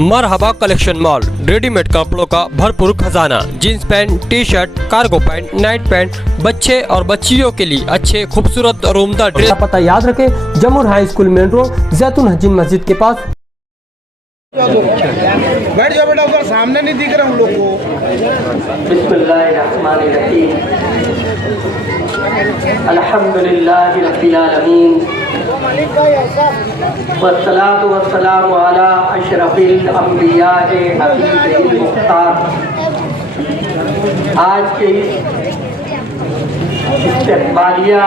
मरहबा collection mall, readymade कपड़ों का भरपूर खजाना, jeans pant, T shirt, cargo pant, night pant, बच्चे और बच्चियों के लिए अच्छे खूबसूरत और उम्दा ड्रेस। पता याद रखें, जमुर हाई स्कूल मेन रोड, जैतून हजीन मस्जिद के पास। बैठ जाओ बेटा, उधर सामने नहीं दिख रहा हम लोग को। बिस्मिल्लाहिर्रहमानिर्रहीम, अल्हम्दुलिल्लाहि रब्बिल आलमीन, वस्सलातु वस्सलामु अला अशरफिल अंबियाए हबीबिल मुख्तार। आज के इस्तेक़बालिया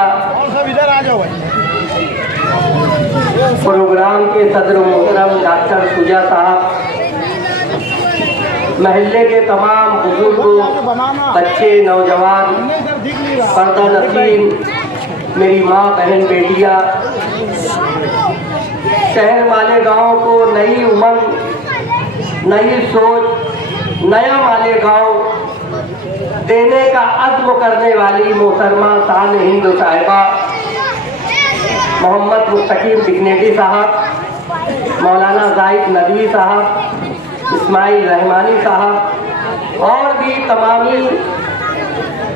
प्रोग्राम के सदर मोहतरम डॉक्टर शुजा साहब, महल्ले के तमाम बुजुर्ग, बच्चे, नौजवान, पर्दा नसीन, मेरी माँ, बहन, बेटियाँ, शहर वाले गाँव को नई उमंग, नई सोच, नया माले गाँव देने का अज़्म करने वाली मोहतरमा शान हिंद साहिबा मोहम्मद मुस्तकीम बिगनेटी साहब, मौलाना जाहिद नदवी साहब, इस्माइल रहमानी साहब और भी तमामी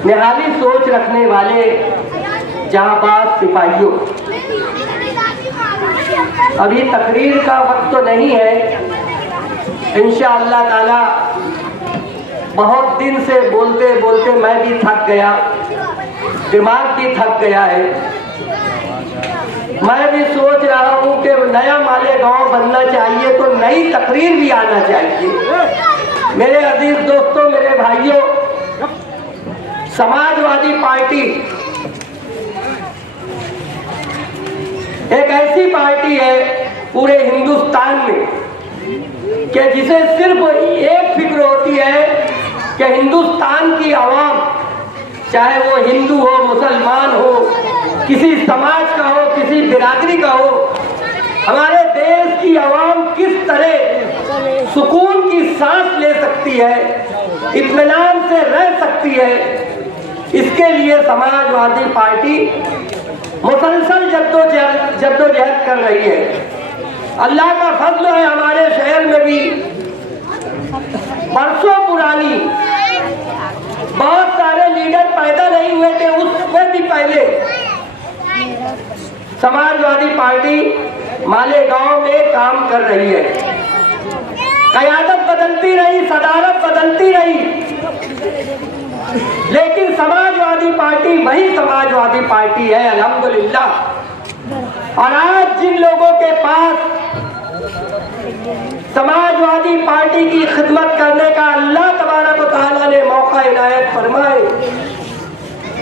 निहाली सोच रखने वाले जांबाज सिपाहियों, अभी तकरीर का वक्त तो नहीं है। इंशाअल्लाह ताला बहुत दिन से बोलते बोलते मैं भी थक गया, दिमाग भी थक गया है। मैं भी सोच रहा हूँ कि नया माले गांव बनना चाहिए तो नई तकरीर भी आना चाहिए। मेरे अजीज दोस्तों, मेरे भाइयों, समाजवादी पार्टी एक ऐसी पार्टी है पूरे हिंदुस्तान में कि जिसे सिर्फ एक फिक्र होती है कि हिंदुस्तान की आवाम, चाहे वो हिंदू हो, मुसलमान हो, किसी समाज का हो, किसी बिरादरी का हो, हमारे देश की आवाम किस तरह सुकून की सांस ले सकती है, इत्मीनान से रह सकती है, इसके लिए समाजवादी पार्टी मुसलसल जद्दोजहद कर रही है। अल्लाह का फजल है, हमारे शहर में भी बरसों पुरानी बहुत सारे लीडर पैदा नहीं हुए थे, उससे भी पहले समाजवादी पार्टी मालेगांव में काम कर रही है। क़यादत बदलती रही, सदारत बदलती रही, लेकिन समाजवादी पार्टी वही समाजवादी पार्टी है, अल्हम्दुलिल्लाह। और आज जिन लोगों के पास समाजवादी पार्टी की खिदमत करने का अल्लाह तबारक व तआला ने मौका इनायत फरमाए,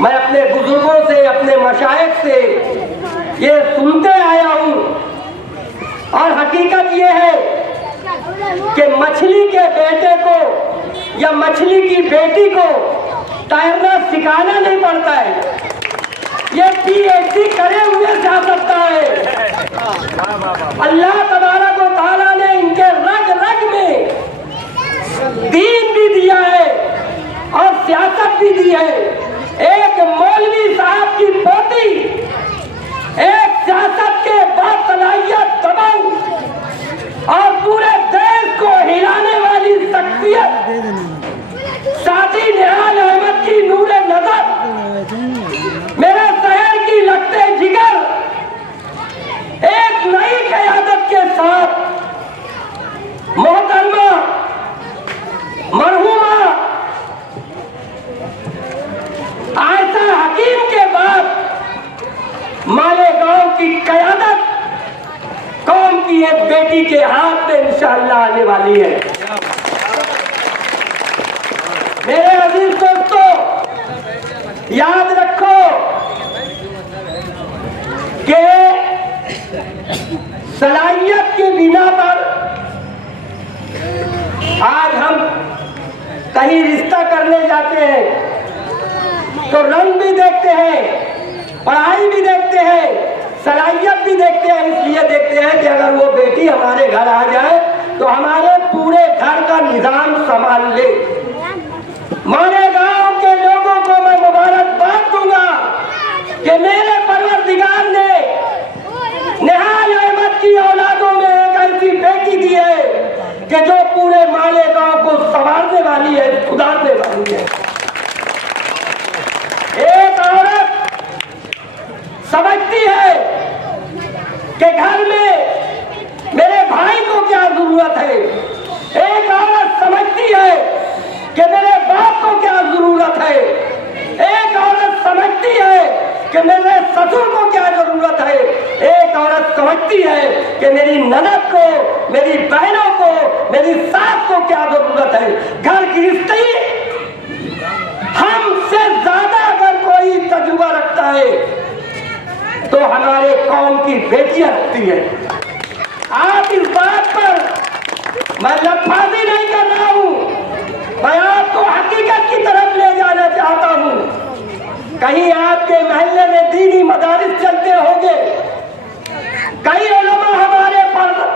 मैं अपने बुजुर्गों से, अपने मशाइख से ये सुनते आया हूँ और हकीकत ये है कि मछली के बेटे को या मछली की बेटी को तैरना सिखाना नहीं पड़ता है, ये पीएचडी करे हुए जा सकता है। अल्लाह तबारक व तआला ने इनके रग रग में दीन भी दिया है और सियासत भी दी है। एक मौलवी साहब की पोती, एक सियासत के बासलाहियत दबाऊ और पूरे देश को हिलाने वाली शख्सियत साथी निहाल अहमद की नूरे नजर, मेरे शहर की लगते जिगर, एक नई क़यादत के साथ मोहतरमा मरहूमा आयशा हकीम के बाद मालेगांव की क़यादत कौम की एक बेटी के हाथ में इंशाअल्लाह आने वाली है। मेरे अजीज दोस्तों, याद रखो कि सलाहियत की बिना पर आज हम कहीं रिश्ता करने जाते हैं तो रंग भी देखते हैं, पढ़ाई भी देखते हैं, सलाहियत भी देखते हैं। इसलिए देखते हैं कि अगर वो बेटी हमारे घर आ जाए तो हमारे पूरे घर का निजाम संभाल ले। मालेगांव के लोगों को मैं मुबारकबाद दूंगा कि मेरे परवरदिगार ने निहाल अहमद की औलादों में एक ऐसी बेटी दी है कि जो पूरे मालेगांव को संवारने वाली है, सुधारने वाली है। एक औरत समझती है कि घर में मेरे भाई को क्या जरूरत है। एक औरत समझती है कि मेरे बाप को क्या जरूरत है। एक औरत समझती है कि मेरे ससुर को क्या जरूरत है। एक औरत समझती है कि मेरी ननद को, मेरी बहनों को, मेरी सास को क्या जरूरत है। घर गृहस्थी हमसे ज्यादा अगर कोई तजुर्बा रखता है तो हमारे कौम की बेटियां रखती है। आप इस बात पर मैं लफाजी नहीं कर रहा हूं, मैं आपको हकीकत की तरफ ले जाना चाहता हूं। कहीं आपके महल्ले में दीनी मदारिस चलते होंगे, कई उलमा हमारे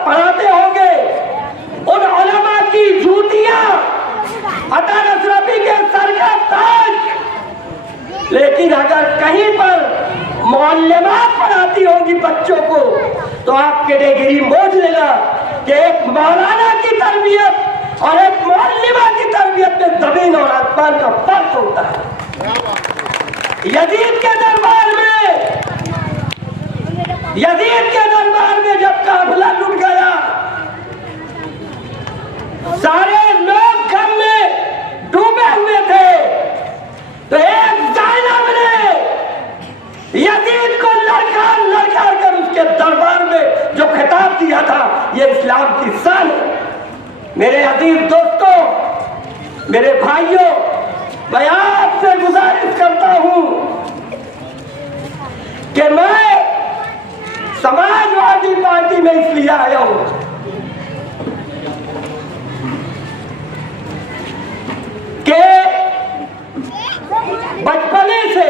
पढ़ाते होंगे, उन उलमा की जूतियां अतर अशरफी के सर का ताज। लेकिन अगर कहीं पर मुअल्लिमात पढ़ाती होंगी बच्चों को तो आप कैटेगरी मोड़ लेना कि एक मौलाना की तरबियत और एक मुअल्लिमा की तरबियत में जमीन और आसमान का फर्क होता है। यजीद के दरबार में जब काफिला लुट गया, सारे लोग गम में डूबे हुए थे, तो एक ज़ैनब ने यजीद को लड़का कर उसके दरबार में जो खिताब दिया था, ये इस्लाम की शान है। मेरे अजीज दोस्तों, मेरे भाइयों, मैं आपसे गुजारिश करता हूं कि मैं समाजवादी पार्टी में इसलिए आया हूं कि बचपने से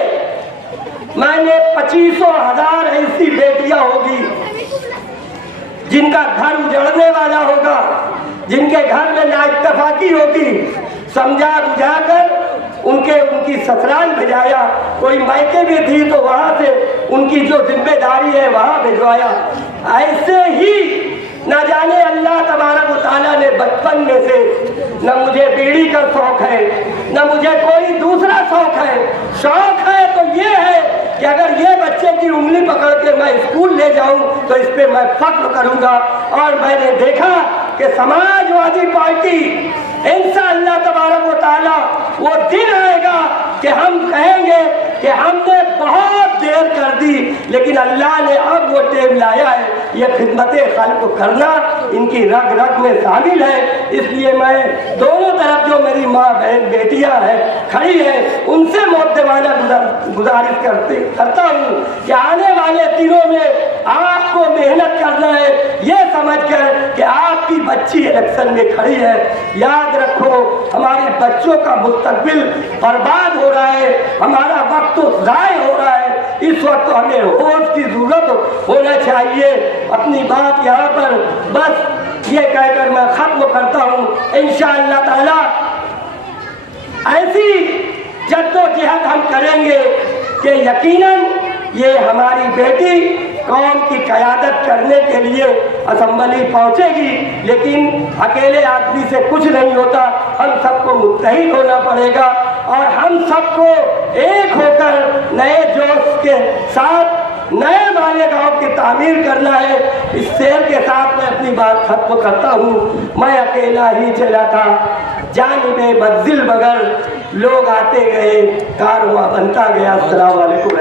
मैंने 25,000 ऐसी बेटियां होगी जिनका घर उजड़ने वाला होगा, जिनके घर में नाइतफाकी होगी, समझा बुझाकर उनकी ससुराल भिजाया। कोई मायके भी थी तो वहां से उनकी जो जिम्मेदारी है वहां भिजवाया। ऐसे ही न जाने अल्लाह तबारक व तआला ने बचपन में से न मुझे बीड़ी का शौक है, न मुझे कोई दूसरा शौक है। शौक है तो ये है कि अगर ये बच्चे की उंगली पकड़ के मैं स्कूल ले जाऊं तो इस पे मैं फख्र करूंगा। और मैंने देखा कि समाजवादी पार्टी इंशाअल्लाह तबारक व तआला वो दिन आएगा कि हम कहेंगे कि हमने बहुत देर कर दी, लेकिन अल्लाह ने अब वो टेम लाया है। ये खिदमत खल्क करना इनकी रग रग में शामिल है। इसलिए मैं दोनों तरफ जो मेरी माँ बहन बेटियां हैं खड़ी हैं, उनसे मुद्दवाना गुजारिश करता हूँ कि आने वाले दिनों में आपको मेहनत करना है, ये समझकर कि आपकी बच्ची इलेक्शन में खड़ी है। याद रखो, हमारे बच्चों का मुस्तकबिल बर्बाद हो रहा है, हमारा वक्त तो ज़ाय हो रहा है। इस वक्त हमें होश की जरूरत होना चाहिए। अपनी बात यहाँ पर बस ये कहकर मैं खत्म करता हूँ। इंशाअल्लाह ताला ऐसी जद्दोजहद हम करेंगे कि यकीनन ये हमारी बेटी कौम की क़यादत करने के लिए असेंबली पहुंचेगी। लेकिन अकेले आदमी से कुछ नहीं होता, हम सबको मुत्तहिद होना पड़ेगा और हम सबको एक होकर नए जोश के साथ नए मालेगांव की तामीर करना है। इस शेर के साथ मैं अपनी बात खत्म करता हूँ। मैं अकेला ही चला था जानिबे मंजिल, मगर लोग आते गए, कारवां बनता गया। अस्सलाम वालेकुम।